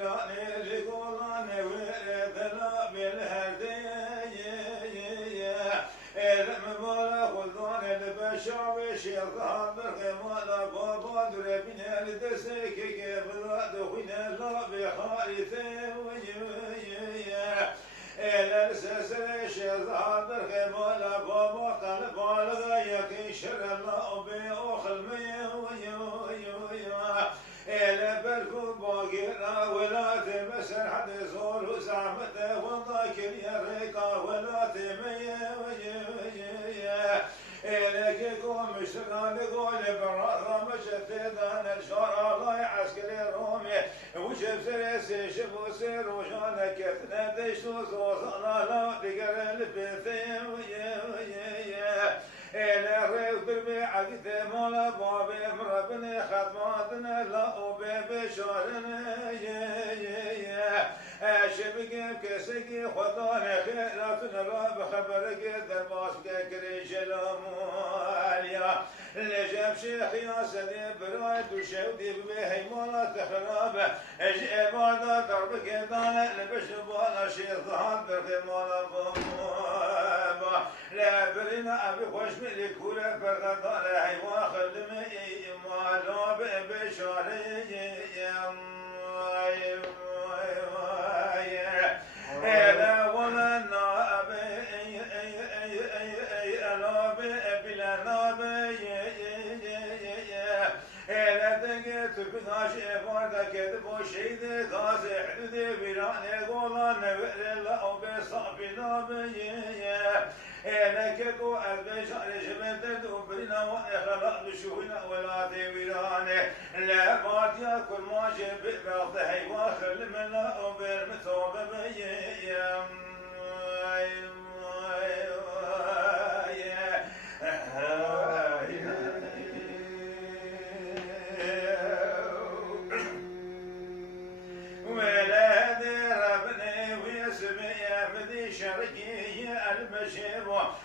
ila neri kola nevi herdeye El mübarek uzun el ve şeytan bir kemala baba düre bin el de seke kebra duhine la bi harite ve yakın şerella o ولا تمسر حد زور وزعمته وضاكر يا ريقا ولا تمية ويا إليك قوم شران قول برا مشتدان الشارع الله عسكري رومي. وشف سريسي شفو سير وشانا كتنا دشتو زوزانا لا تقر البثي ويا ويا إلى ريض بالبيع قد مالا بابي مربني خدماتنا لا وبيبي شارنا يا يا يا شبك كسكي خدان خيرات نرى بخبرك درباس كريش الامواليا نجم شيخ يا سدي برايد وشودي بهي مالا تخراب أجي بادا دربك دانا لبشبالا شيطان برخي مالا بموابا لا برنا أبي خوش ملي كولا برغدان حيوان خدمي مالا بشاري إلى ولا أبي ألا بلا نبي إلى دقيت بناش إفادة كذب وشيد غاز حدود بيران قولا نبئ الله بصعب نبي إلى كيكو أبشار شبت دوبرنا وإخلاق بشوهنا ولا تبيران لا فاتيا كل ما شبه بغضه واخل من لا أبير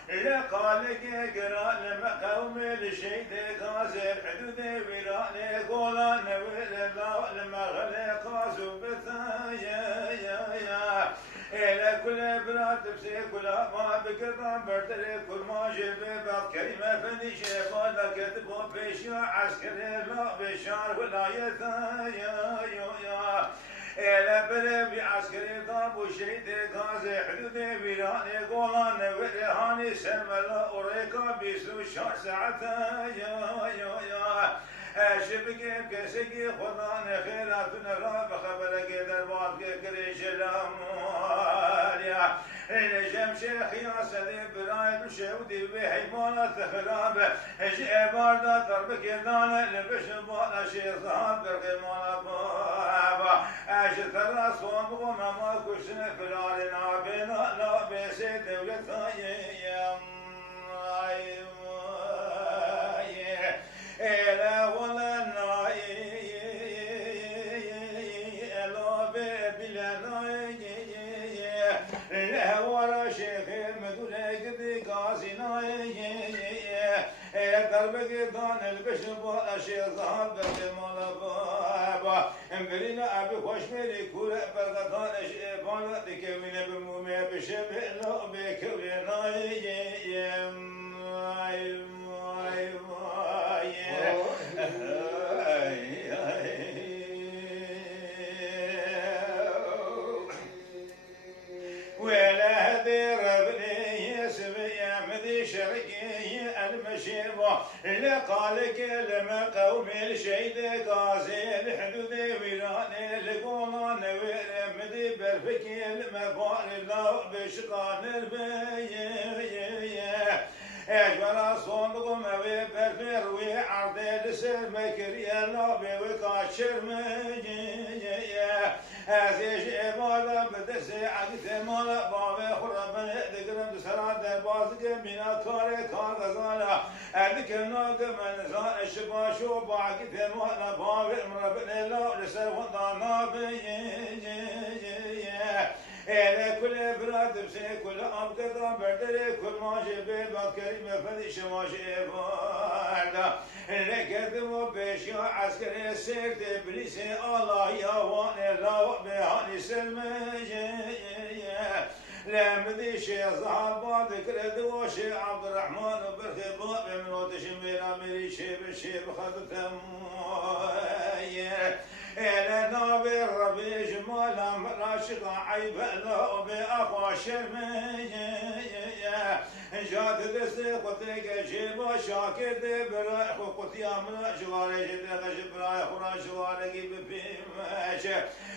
لقالك قرا لمقوم الشيد قاسر حدود وراني قولا نويل المغلي قاسو بثايا يا يا إلى كل برات بسي كل ما بكرام برتري كل ما جيب بعض كلمة فني شيبا لكتب بيشيا عسكري لا بشار ولاية يا يا يا. إلى بلي بعسكري ضرب وشيد غازي حدود بيراني قولان ورهاني سلملا أوريكا بيسو شهر ساعتها يا يا يا. شبكي بكسكي خدان خيراتنا راب خبرك دربات كريش الأموال. نجم شيخ يا سدي برايد وشودي بحيوانات خراب. إجي باردا ضربك يدانا لبش بالا شيطان برقي مالا it, but uh, دربك دان البشر الشيطان بك مالا بابا امبرينا ابي خوش ميري كورا برغتان شيطان تكمين بمومي بشبه لا بكورنا يم şiva Ele kale keleme kavmil şeyde gazel Hüdüde viran el konan veremedi Berfekil mefaril la beşkanil beyeye Ekbera sonluğum evi berfer ve ardeli sermekir Yela bevi kaçırmeyeye وكاشر مجي ازيش ابادا بدسي عقد مالا بابي خربن دقرم سرا دربازك منا كاري كار غزالا ادك ناق من زان الشباشو باقي مالا بابي مربن لا لسر وضانا بي إلى كل برا كاتب سي كل اب كذا بردري كل ما جبي بعد كلمة فدي شما شيفادا لكذب بيش يا عسكري سيرت بليسي الله يا واني لا بهاني سلمجي لمدي شي صحابة ذكر دوشي عبد الرحمن برخي باب من وتشمير اميري شي بشي بخدتم إلى نبي ربي جمال مراشق عيب له بأخوة شرمي جات دستي قتك جيبا شاكر دي براي خو قتيا من جواري جدي غش براي خورا جواري ببيمش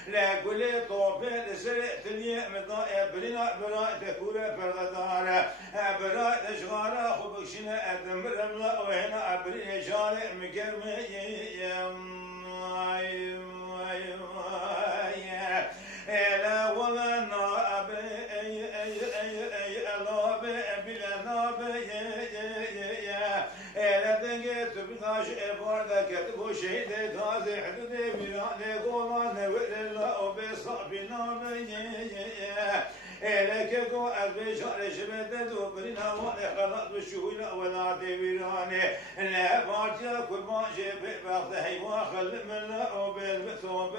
لا قولي طوبي لسرق تنيا مضايا برينا براي تكورة فرغدارة براي تشغارة خو بكشنا أدمر الله وهنا برينا جاري مكرمي كتبو شهيد غازي حدود بلان قولان ولا وبصعب ناب لك كو البشار شبت دوبرنا وأنا خلق بشوينا ولا دبيراني لا بارتيا كل ما جيب بغض هيوا خل من لا وبالمثوب